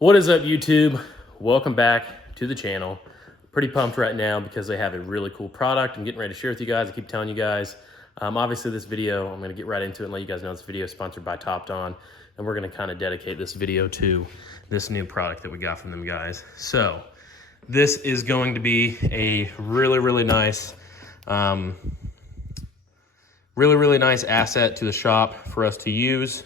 What is up, YouTube? Welcome back to the channel. Pretty pumped right now because they have a really cool product I'm getting ready to share with you guys. I keep telling you guys. Obviously this video, I'm going to get right into it and let you guys know this video is sponsored by Topped On, and we're going to kind of dedicate this video to this new product that we got from them guys. So this is going to be a really nice really nice asset to the shop for us to use.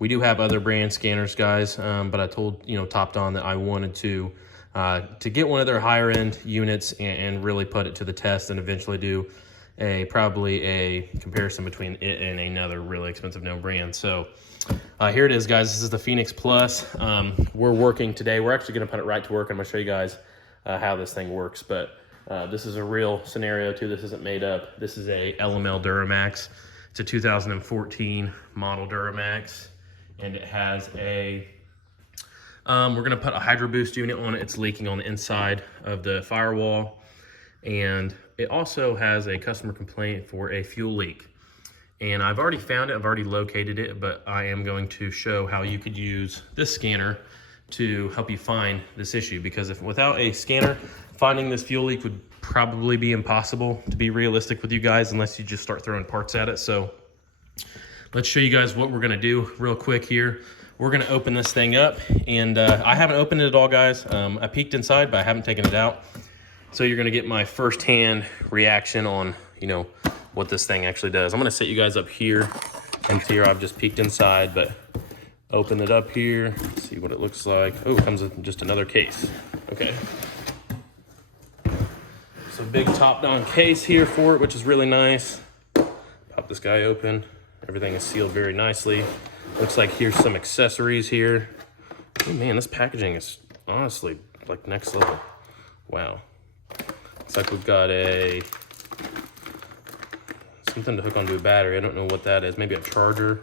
We do have other brand scanners, guys, but I told Topped On that I wanted to get one of their higher end units and really put it to the test and eventually do probably a comparison between it and another really expensive known brand. So here it is, guys. This is the Phoenix Plus. We're working today. We're actually going to put it right to work. I'm going to show you guys how this thing works, but this is a real scenario too. This isn't made up. This is a LML Duramax. It's a 2014 model Duramax. And it has a, we're gonna put a Hydro Boost unit on it. It's leaking on the inside of the firewall. And it also has a customer complaint for a fuel leak. And I've already found it, I've already located it, but I am going to show how you could use this scanner to help you find this issue. Because if without a scanner, finding this fuel leak would probably be impossible, to be realistic with you guys, unless you just start throwing parts at it. So let's show you guys what we're gonna do real quick here. We're gonna open this thing up, and I haven't opened it at all, guys. I peeked inside, but I haven't taken it out. So you're gonna get my firsthand reaction on, what this thing actually does. I'm gonna set you guys up here, and here I've just peeked inside, but open it up here, see what it looks like. Oh, it comes with just another case. Okay. So big Topped On case here for it, which is really nice. Pop this guy open. Everything is sealed very nicely. Looks like here's some accessories here. Oh man, this packaging is honestly like next level. Wow. Looks like we've got something to hook onto a battery. I don't know what that is. Maybe a charger.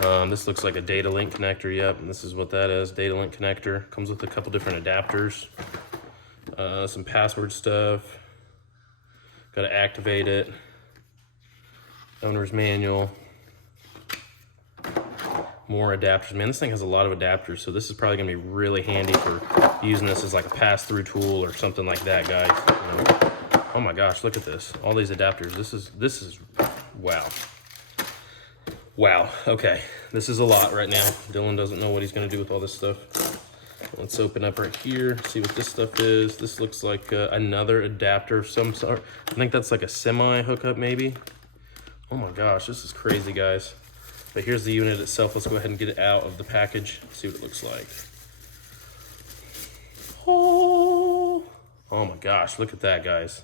This looks like a data link connector. Yep, and this is what that is. Data link connector. Comes with a couple different adapters. Some password stuff. Got to activate it. Owner's manual. More adapters. Man, this thing has a lot of adapters, so this is probably gonna be really handy for using this as like a pass-through tool or something like that, guys. Oh my gosh, look at this. All these adapters. This is wow. Wow. Okay, this is a lot right now. Dylan doesn't know what he's gonna do with all this stuff. Let's open up right here, see what this stuff is. This looks like another adapter of some sort. I think that's like a semi hookup, maybe. Oh my gosh, this is crazy, guys. But here's the unit itself. Let's go ahead and get it out of the package, see what it looks like. Oh my gosh, look at that, guys.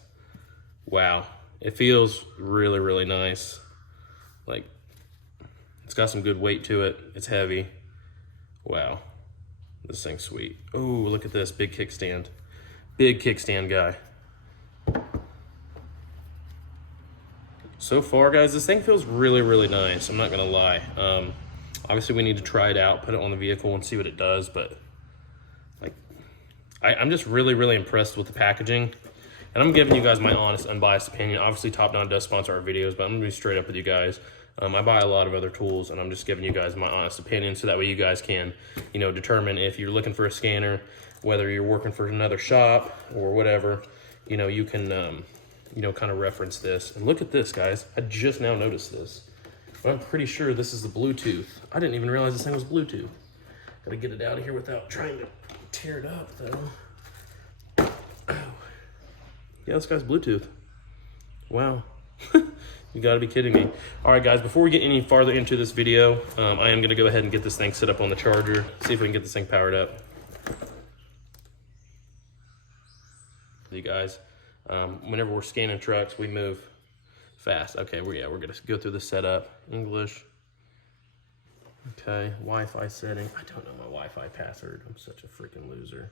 Wow, it feels really nice. Like, it's got some good weight to it. It's heavy. Wow, this thing's sweet. Oh, look at this, big kickstand. Big kickstand guy. So far, guys, this thing feels really nice. I'm not gonna lie. Obviously, we need to try it out, put it on the vehicle, and see what it does. But like, I'm just really impressed with the packaging, and I'm giving you guys my honest, unbiased opinion. Obviously, Topped On does sponsor our videos, but I'm gonna be straight up with you guys. I buy a lot of other tools, and I'm just giving you guys my honest opinion, so that way you guys can, determine if you're looking for a scanner, whether you're working for another shop or whatever. You can. Kind of reference this. And look at this, guys. I just now noticed this. But I'm pretty sure this is the Bluetooth. I didn't even realize this thing was Bluetooth. Gotta get it out of here without trying to tear it up, though. Oh. Yeah, this guy's Bluetooth. Wow. You gotta be kidding me. All right, guys, before we get any farther into this video, I am gonna go ahead and get this thing set up on the charger, see if we can get this thing powered up. You guys. Whenever we're scanning trucks, we move fast. Okay, we're gonna go through the setup. English. Okay, Wi-Fi setting. I don't know my Wi-Fi password. I'm such a freaking loser.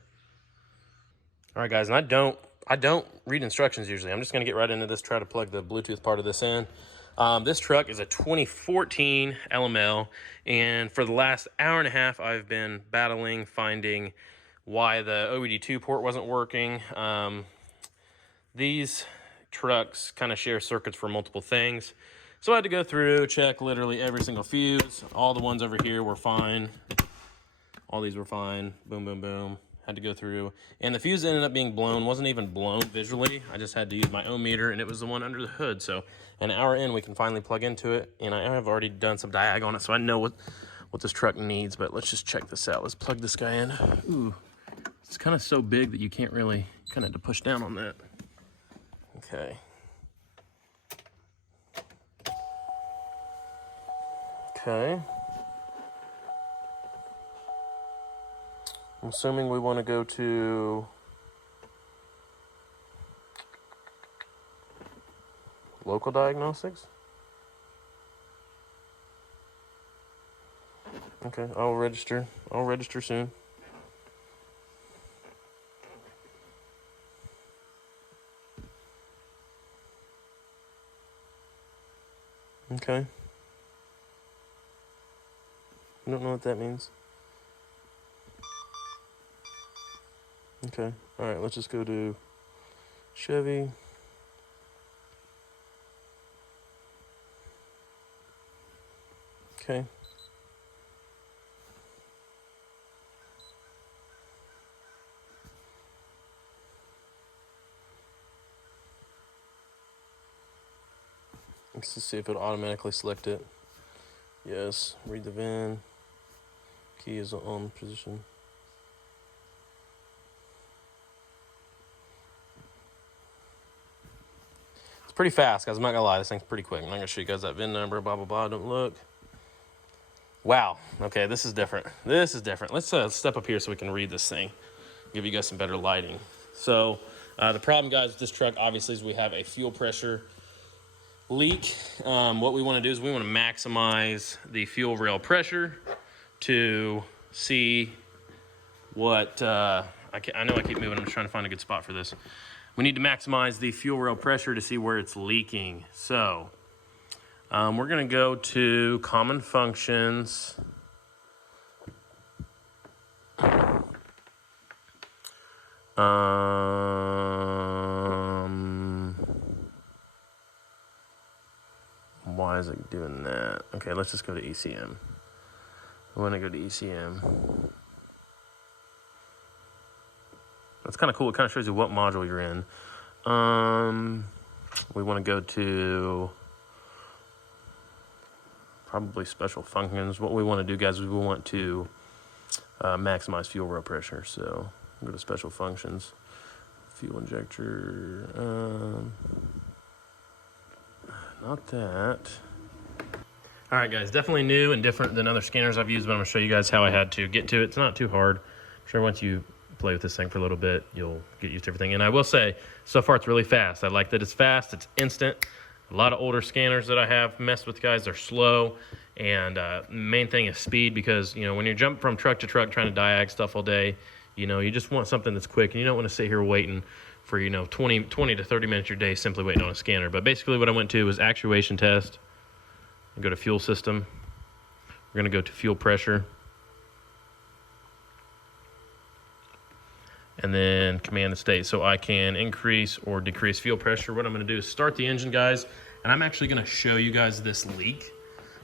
All right, guys, and I don't read instructions usually. I'm just gonna get right into this, try to plug the Bluetooth part of this in. This truck is a 2014 LML, and for the last hour and a half, I've been battling finding why the OBD2 port wasn't working. These trucks kind of share circuits for multiple things. So I had to go through, check literally every single fuse. All the ones over here were fine. All these were fine. Boom, boom, boom. Had to go through. And the fuse ended up being blown. Wasn't even blown visually. I just had to use my ohm meter, and it was the one under the hood. So an hour in, we can finally plug into it. And I have already done some diag on it, so I know what this truck needs. But let's just check this out. Let's plug this guy in. Ooh, it's kind of so big that you can't really kind of have to push down on that. Okay. Okay. I'm assuming we want to go to local diagnostics. Okay, I'll register. I'll register soon. Okay. I don't know what that means. Okay. All right, let's just go to Chevy. Okay. Let's just see if it'll automatically select it. Yes. Read the VIN. Key is on position. It's pretty fast, guys. I'm not gonna lie. This thing's pretty quick. I'm not gonna show you guys that VIN number. Blah blah blah. Don't look. Wow. Okay, this is different. This is different. Let's step up here so we can read this thing. Give you guys some better lighting. So the problem, guys, with this truck obviously is we have a fuel pressure leak. What we want to do is we want to maximize the fuel rail pressure to see what I know I keep moving. I'm just trying to find a good spot for this. We need to maximize the fuel rail pressure to see where it's leaking. So we're going to go to common functions. Why is it doing that? Okay, let's just go to ECM. We want to go to ECM. That's kind of cool. It kind of shows you what module you're in. We want to go to probably special functions. What we want to do, guys, is we want to maximize fuel rail pressure. So go to special functions, fuel injector. Not that. All right, guys, definitely new and different than other scanners I've used, but I'm gonna show you guys how I had to get to it. It's not too hard. I'm sure once you play with this thing for a little bit, you'll get used to everything. And I will say, so far it's really fast. I like that it's fast, it's instant. A lot of older scanners that I have messed with, guys, they're slow. And main thing is speed, because, you know, when you're jumping from truck to truck trying to diag stuff all day, you know, you just want something that's quick, and you don't want to sit here waiting for, you know, 20 to 30 minutes your day simply waiting on a scanner. But basically what I went to was actuation test. I go to fuel system. We're going to go to fuel pressure. And then command the state, so I can increase or decrease fuel pressure. What I'm going to do is start the engine, guys, and I'm actually going to show you guys this leak.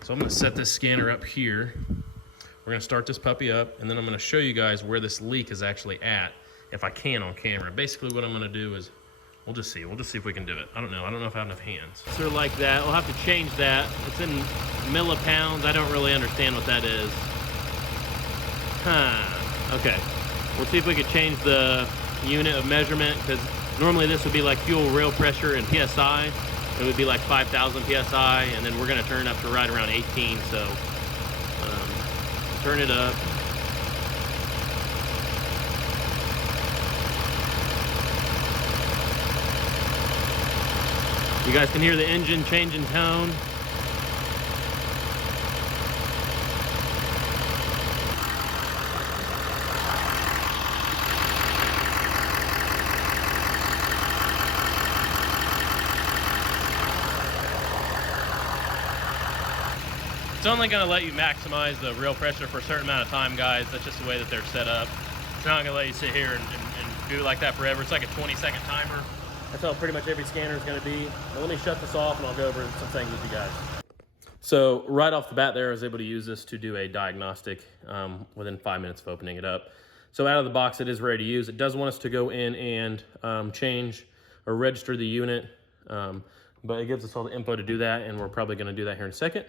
So I'm going to set this scanner up here. We're going to start this puppy up, and then I'm going to show you guys where this leak is actually at, if I can on camera. Basically what I'm going to do is, we'll just see if we can do it. I don't know if I have enough hands. So like that, we'll have to change that. It's in millipounds. I don't really understand what that is. Okay. We'll see if we could change the unit of measurement, because normally this would be like fuel rail pressure in PSI. It would be like 5,000 PSI, and then we're gonna turn it up to right around 18, so turn it up. You guys can hear the engine changing tone. It's only going to let you maximize the rail pressure for a certain amount of time, guys. That's just the way that they're set up. It's not going to let you sit here and do it like that forever. It's like a 20-second timer. That's how pretty much every scanner is going to be. But let me shut this off and I'll go over some things with you guys. So right off the bat there, I was able to use this to do a diagnostic within 5 minutes of opening it up. So out of the box, it is ready to use. It does want us to go in and change or register the unit, but it gives us all the info to do that, and we're probably gonna do that here in a second.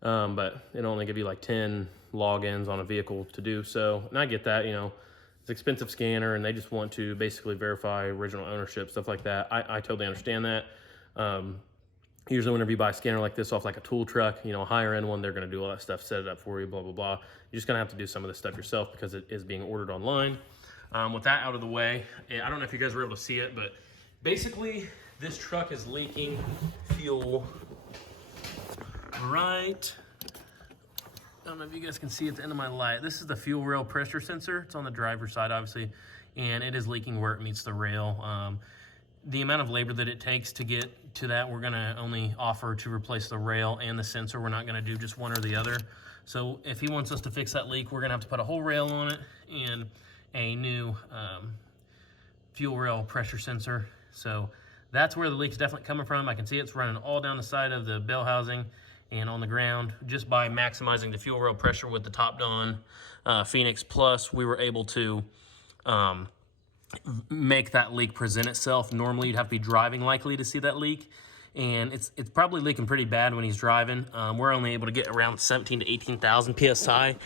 But it'll only give you like 10 logins on a vehicle to do so. And I get that, you know, it's an expensive scanner and they just want to basically verify original ownership, stuff like that. I totally understand that. Usually whenever you buy a scanner like this off like a tool truck, you know, a higher end one, they're gonna do all that stuff, set it up for you, blah, blah, blah. You're just gonna have to do some of this stuff yourself because it is being ordered online. With that out of the way, I don't know if you guys were able to see it, but basically this truck is leaking fuel right. I don't know if you guys can see at the end of my light. This is the fuel rail pressure sensor. It's on the driver's side, obviously, and it is leaking where it meets the rail. The amount of labor that it takes to get to that, we're gonna only offer to replace the rail and the sensor. We're not gonna do just one or the other. So if he wants us to fix that leak, we're gonna have to put a whole rail on it and a new fuel rail pressure sensor. So that's where the leak's definitely coming from. I can see it's running all down the side of the bell housing and on the ground. Just by maximizing the fuel rail pressure with the Top-Don Phoenix Plus, we were able to make that leak present itself. Normally you'd have to be driving likely to see that leak, and it's probably leaking pretty bad when he's driving. We're only able to get around 17 to 18,000 PSI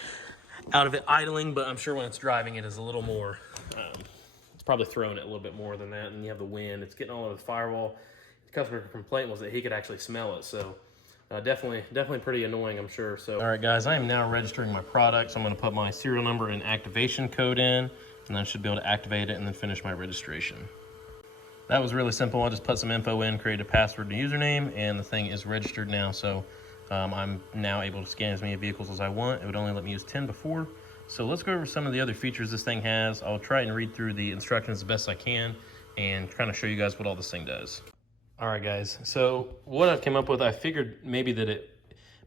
out of it idling, but I'm sure when it's driving it is a little more, it's probably throwing it a little bit more than that, and you have the wind, it's getting all over the firewall. The customer complaint was that he could actually smell it, so definitely pretty annoying, I'm sure. So, all right guys, I am now registering my product, so I'm gonna put my serial number and activation code in, and then I should be able to activate it and then finish my registration. That was really simple. I'll just put some info in, create a password and username, and the thing is registered now. So I'm now able to scan as many vehicles as I want. It would only let me use 10 before. So let's go over some of the other features this thing has. I'll try and read through the instructions as best I can and kind of show you guys what all this thing does. All right guys, so what I've come up with, I figured maybe that it,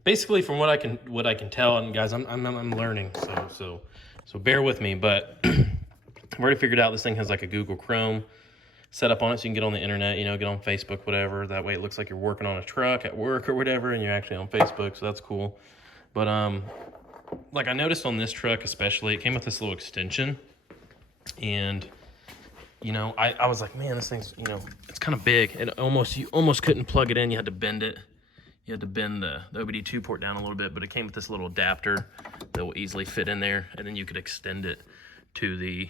basically from what I can tell, and guys, I'm learning, so bear with me, but I've already figured out this thing has like a Google Chrome set up on it, so you can get on the internet, you know, get on Facebook, whatever. That way it looks like you're working on a truck at work or whatever, and you're actually on Facebook, so that's cool. But like I noticed on this truck especially, it came with this little extension, and you know, I was like, man, this thing's, you know, it's kind of big. You almost couldn't plug it in. You had to bend it. You had to bend the OBD2 port down a little bit, but it came with this little adapter that will easily fit in there, and then you could extend it to the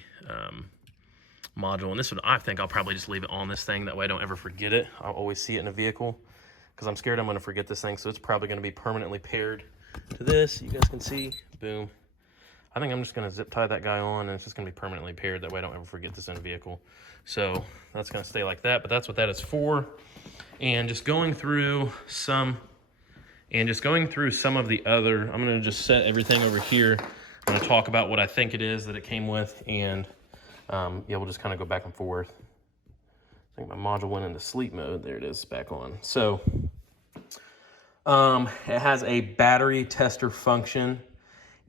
module. And this one, I think I'll probably just leave it on this thing. That way I don't ever forget it. I'll always see it in a vehicle because I'm scared I'm going to forget this thing. So it's probably going to be permanently paired to this. You guys can see, boom. I think I'm just going to zip tie that guy on, and it's just going to be permanently paired. That way I don't ever forget this in a vehicle. So that's going to stay like that, but that's what that is for. And just going through some of the other, I'm going to just set everything over here. I'm going to talk about what I think it is that it came with, and yeah, we'll just kind of go back and forth. I think my module went into sleep mode. There it is, back on. So it has a battery tester function,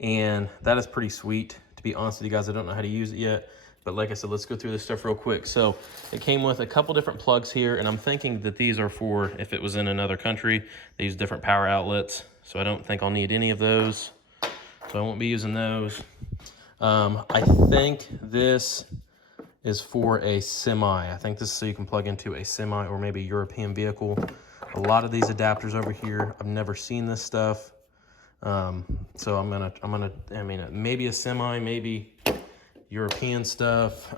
and that is pretty sweet. To be honest with you guys, I don't know how to use it yet, but like I said, let's go through this stuff real quick. So it came with a couple different plugs here, and I'm thinking that these are for if it was in another country. They use different power outlets, so I don't think I'll need any of those. So I won't be using those. I think this is for a semi. I think this is so you can plug into a semi or maybe European vehicle. A lot of these adapters over here, I've never seen this stuff. So I mean, maybe a semi, maybe European stuff.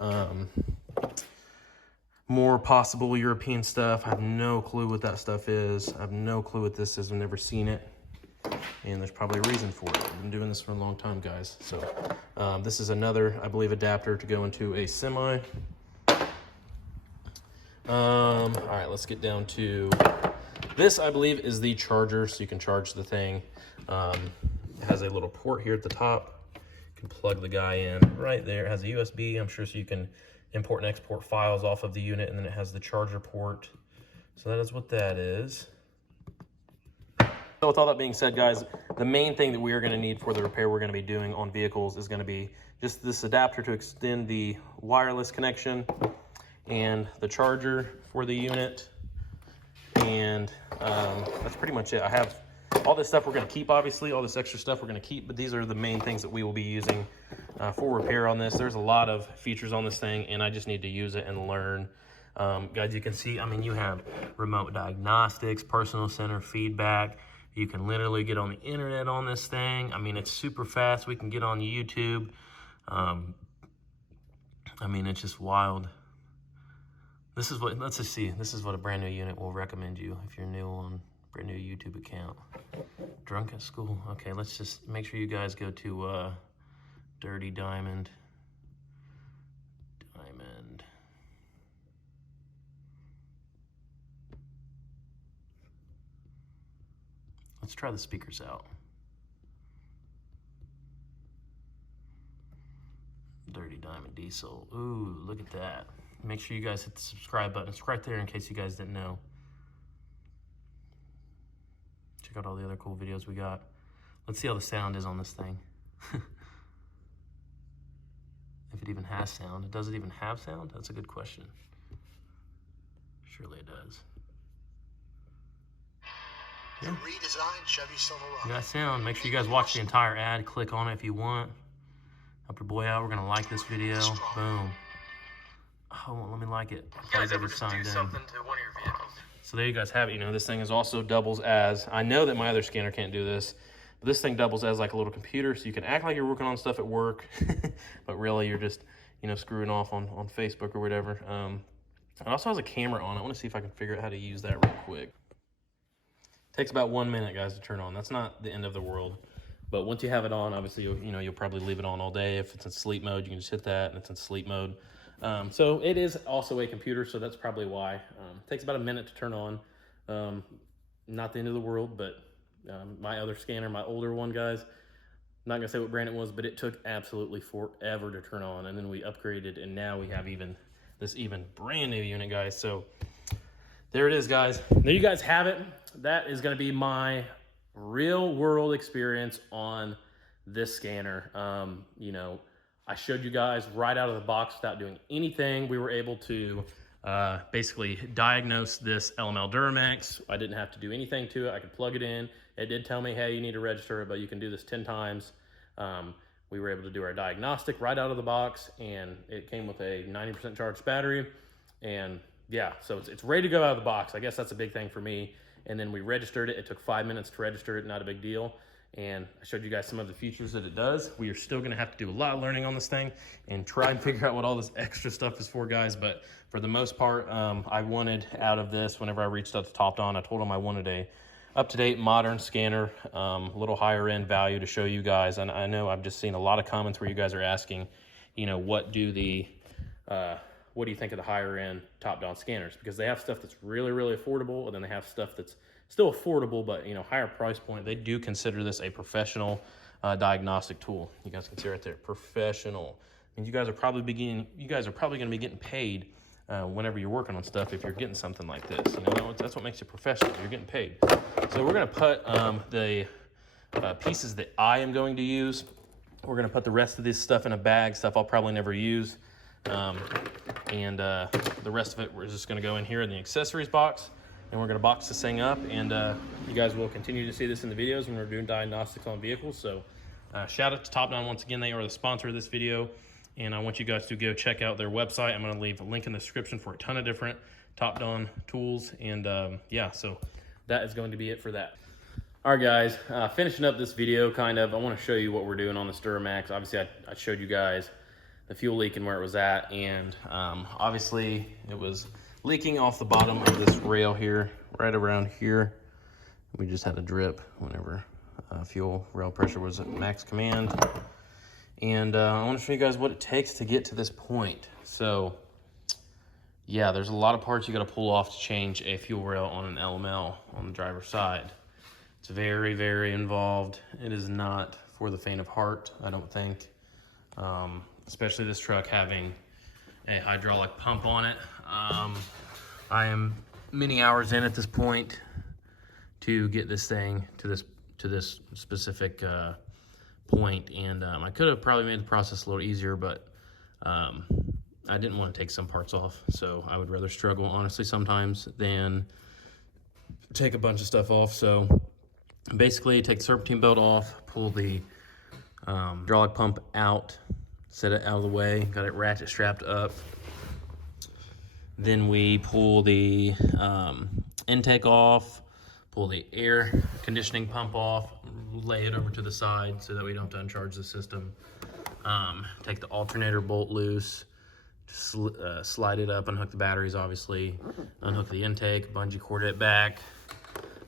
More possible European stuff. I have no clue what that stuff is. I have no clue what this is. I've never seen it. And there's probably a reason for it. I've been doing this for a long time, guys. So this is another, I believe, adapter to go into a semi. All right, let's get down to this. I believe is the charger, so you can charge the thing. It has a little port here at the top. You can plug the guy in right there. It has a USB, I'm sure, so you can import and export files off of the unit, and then it has the charger port. So that is what that is. So with all that being said, guys, the main thing that we are going to need for the repair we're going to be doing on vehicles is going to be just this adapter to extend the wireless connection and the charger for the unit. And that's pretty much it. I have All this stuff we're going to keep, obviously. All this extra stuff we're going to keep, but these are the main things that we will be using for repair on this. There's a lot of features on this thing, and I just need to use it and learn. Guys, you can see, I mean, you have remote diagnostics, personal center feedback. You can literally get on the internet on this thing. I mean, it's super fast. We can get on YouTube. I mean, it's just wild. This is what, let's just see. This is what a brand new unit will recommend you if you're new on brand new YouTube account. Drunk at school. Okay, let's just make sure you guys go to Dirty Diamond. Let's try the speakers out. Dirty Diamond Diesel. Ooh, look at that. Make sure you guys hit the subscribe button. It's right there in case you guys didn't know. Check out all the other cool videos we got. Let's see how the sound is on this thing. If it even has sound. Does it even have sound? That's a good question. Surely it does. The redesigned Chevy Silverado. You got sound. Make sure you guys watch the entire ad. Click on it if you want. Help your boy out. We're gonna like this video. Boom. Oh, let me like it. You guys ever just do something to one of your vehicles? So there you guys have it. You know, this thing is also doubles as, I know that my other scanner can't do this, but this thing doubles as like a little computer, so you can act like you're working on stuff at work, but really you're just, you know, screwing off on Facebook or whatever. It also has a camera on it. I want to see if I can figure out how to use that real quick. Takes about 1 minute, guys, to turn on. That's not the end of the world. But once you have it on, obviously, you'll probably leave it on all day. If it's in sleep mode, you can just hit that, and it's in sleep mode. So it is also a computer, so that's probably why. It takes about a minute to turn on. Not the end of the world, but my other scanner, my older one, guys, I'm not going to say what brand it was, but it took absolutely forever to turn on. And then we upgraded, and now we have this brand new unit, guys. So there it is, guys. There you guys have it. That is going to be my real world experience on this scanner. You know, I showed you guys right out of the box without doing anything. We were able to basically diagnose this LML Duramax. I didn't have to do anything to it. I could plug it in. It did tell me, hey, you need to register it, but you can do this 10 times. We were able to do our diagnostic right out of the box, and it came with a 90% charged battery. And yeah, so it's ready to go out of the box. I guess that's a big thing for me. And then we registered it. It took 5 minutes to register it, not a big deal. And I showed you guys some of the features that it does. We are still gonna have to do a lot of learning on this thing and try and figure out what all this extra stuff is for, guys. But for the most part, I wanted out of this, whenever I reached out to TopDon, I told them I wanted a up-to-date modern scanner, a little higher end value to show you guys. And I know I've just seen a lot of comments where you guys are asking, you know, what do you think of the higher end TopDon scanners? Because they have stuff that's really, really affordable, and then they have stuff that's still affordable, but you know, higher price point. They do consider this a professional diagnostic tool. You guys can see right there, professional. And you guys are probably going to be getting paid whenever you're working on stuff. If you're getting something like this, you know, that's what makes you professional. You're getting paid. So we're going to put the pieces that I am going to use. We're going to put the rest of this stuff in a bag, stuff I'll probably never use. And the rest of it, we're just going to go in here in the accessories box, and we're going to box this thing up. And you guys will continue to see this in the videos when we're doing diagnostics on vehicles. So shout out to TopDon once again. They are the sponsor of this video, and I want you guys to go check out their website. I'm going to leave a link in the description for a ton of different TopDon tools. And yeah, so that is going to be it for that. All right, guys, finishing up this video, I want to show you what we're doing on this Duramax. Obviously, I showed you guys the fuel leak and where it was at, and obviously it was leaking off the bottom of this rail here, right around here. We just had a drip whenever fuel rail pressure was at max command. And I want to show you guys what it takes to get to this point. So yeah, there's a lot of parts you got to pull off to change a fuel rail on an LML on the driver's side. It's very, very involved. It is not for the faint of heart, I don't think. Especially this truck having a hydraulic pump on it. I am many hours in at this point to get this thing to this specific point, and I could have probably made the process a little easier, but I didn't want to take some parts off, so I would rather struggle honestly sometimes than take a bunch of stuff off. So Basically, take the serpentine belt off, pull the hydraulic pump out, set it out of the way, got it ratchet strapped up. Then we pull the intake off, pull the air conditioning pump off, lay it over to the side so that we don't have to uncharge the system. Take the alternator bolt loose, just slide it up, unhook the batteries obviously, unhook the intake, bungee cord it back,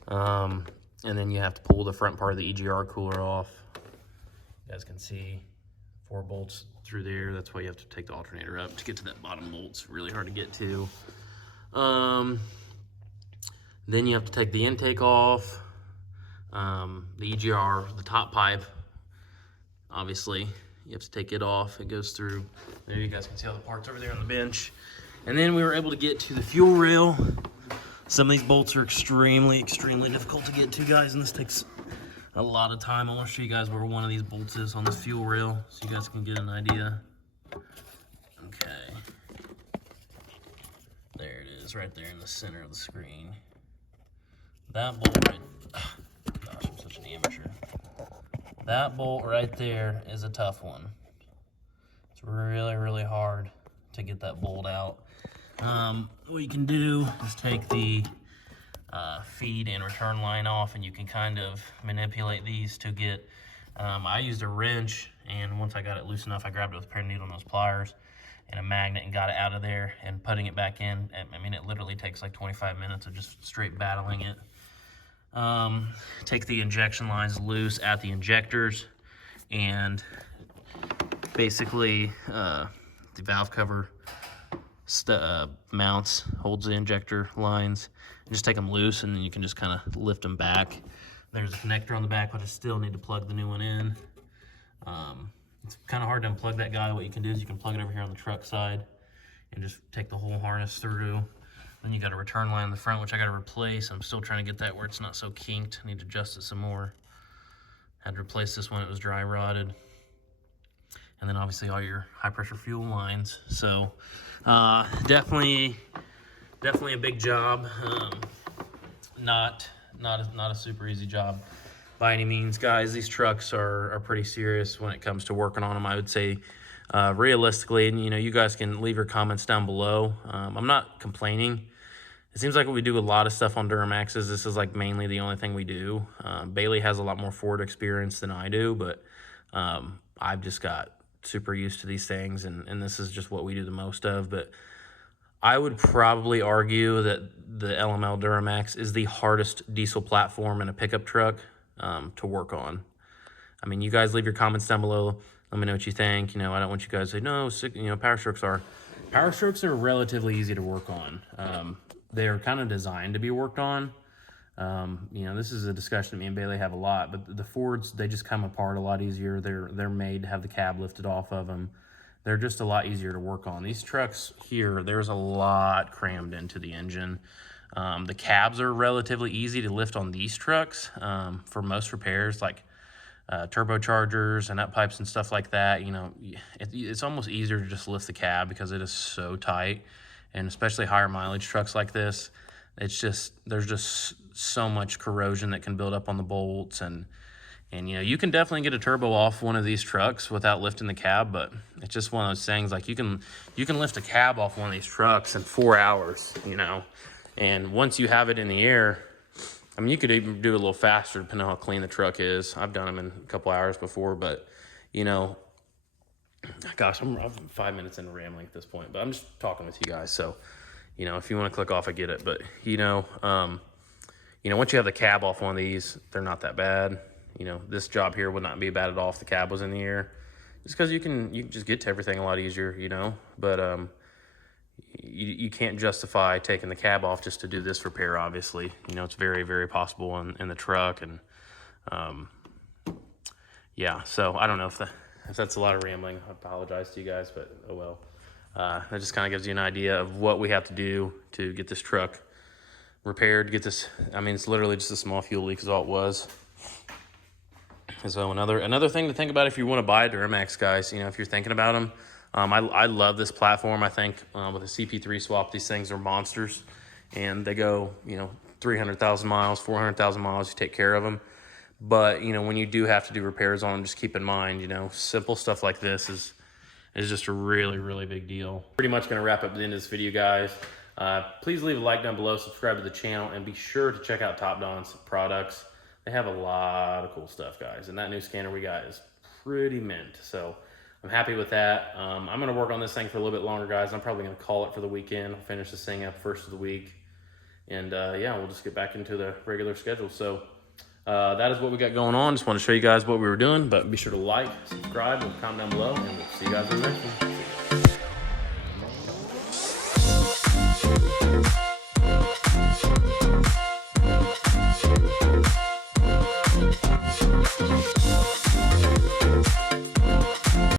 and then you have to pull the front part of the EGR cooler off. You guys can see 4 bolts through there. That's why you have to take the alternator up to get to that bottom bolt. It's really hard to get to. Then you have to take the intake off, the EGR, the top pipe, obviously. You have to take it off. It goes through. There you guys can see all the parts over there on the bench. And then we were able to get to the fuel rail. Some of these bolts are extremely difficult to get to, guys, and this takes a lot of time. I want to show you guys where one of these bolts is on this fuel rail so you guys can get an idea. Okay. There it is, right there in the center of the screen. That bolt right, gosh, I'm such an amateur. That bolt right there is a tough one. It's really hard to get that bolt out. What you can do is take the feed and return line off, and you can kind of manipulate these to get, I used a wrench, and once I got it loose enough, I grabbed it with a pair of needle nose pliers and a magnet and got it out of there and putting it back in. I mean, it literally takes like 25 minutes of just straight battling it. Take the injection lines loose at the injectors, and basically the valve cover mounts, holds the injector lines, and just take them loose, and then you can just kind of lift them back. There's a connector on the back, but I still need to plug the new one in. It's kind of hard to unplug that guy. What you can do is you can plug it over here on the truck side and just take the whole harness through. Then you got a return line in the front, which I got to replace. I'm still trying to get that where it's not so kinked. I need to adjust it some more. Had to replace this one, it was dry rotted. And then obviously all your high pressure fuel lines. So definitely a big job. Not a super easy job by any means, guys. These trucks are pretty serious when it comes to working on them. I would say realistically, and you guys can leave your comments down below. I'm not complaining. It seems like we do a lot of stuff on Duramaxes. This is like mainly the only thing we do. Bailey has a lot more Ford experience than I do, but I've just got super used to these things, and this is just what we do the most of. But I would probably argue that the LML Duramax is the hardest diesel platform in a pickup truck to work on. I mean, you guys leave your comments down below. Let me know what you think. I don't want you guys to say, no, Power Strokes are relatively easy to work on. They're kind of designed to be worked on. This is a discussion that me and Bailey have a lot, but the Fords, they just come apart a lot easier. They're made to have the cab lifted off of them. They're just a lot easier to work on. These trucks here, there's a lot crammed into the engine. The cabs are relatively easy to lift on these trucks for most repairs, like turbochargers and nut pipes and stuff like that. It's almost easier to just lift the cab because it is so tight. And especially higher mileage trucks like this, there's just so much corrosion that can build up on the bolts, and you can definitely get a turbo off one of these trucks without lifting the cab, but it's just one of those things, like you can lift a cab off one of these trucks in 4 hours, and once you have it in the air, I mean, you could even do it a little faster depending on how clean the truck is. I've done them in a couple hours before, but gosh, I'm 5 minutes into rambling at this point, but I'm just talking with you guys. So, if you want to click off, I get it. But, once you have the cab off one of these, they're not that bad. This job here would not be bad at all if the cab was in the air, just because you can just get to everything a lot easier, But you can't justify taking the cab off just to do this repair, obviously. It's very, very possible in the truck. And, yeah, so I don't know if that's a lot of rambling. I apologize to you guys, but oh well. That just kind of gives you an idea of what we have to do to get this truck repaired. It's literally just a small fuel leak is all it was. So another thing to think about if you want to buy a Duramax, guys, if you're thinking about them, I love this platform. I think with a CP3 swap, these things are monsters, and they go 300,000 miles, 400,000 miles. You take care of them. But, you know, when you do have to do repairs on them, just keep in mind, you know, simple stuff like this is just a really, really big deal. Pretty much going to wrap up the end of this video, guys. Please leave a like down below, subscribe to the channel, and be sure to check out Top Don's products. They have a lot of cool stuff, guys, and that new scanner we got is pretty mint. So I'm happy with that. I'm going to work on this thing for a little bit longer, guys. I'm probably going to call it for the weekend. I'll finish this thing up first of the week. And yeah, we'll just get back into the regular schedule. So that is what we got going on. Just want to show you guys what we were doing, but be sure to like, subscribe, and comment down below, and we'll see you guys in the next one.